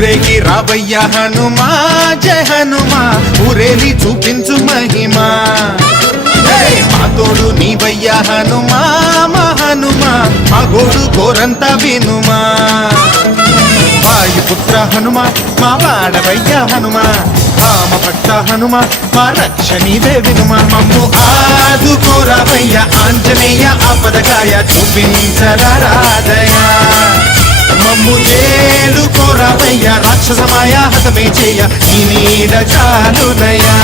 ఊరేగి రావయ్య హనుమా జయ హనుమా ఊరేలి చూపించు మహిమా మా తోడు నీవయ్య హనుమా మా హనుమా మా గోడు గోరంత వినుమా వాయుపుత్ర హనుమా మా వాడవయ్య హనుమా రామ భక్త హనుమా మా రక్షణీదే వినుమా మమ్ము ఆదుకోరావయ్య ఆంజనేయ ఆపదకాయ చూపించరాదయా మమ్ము చేలుకోరావయ్య రాక్షసమాయ హతమే చేయ ఈ నీడ చాలునయా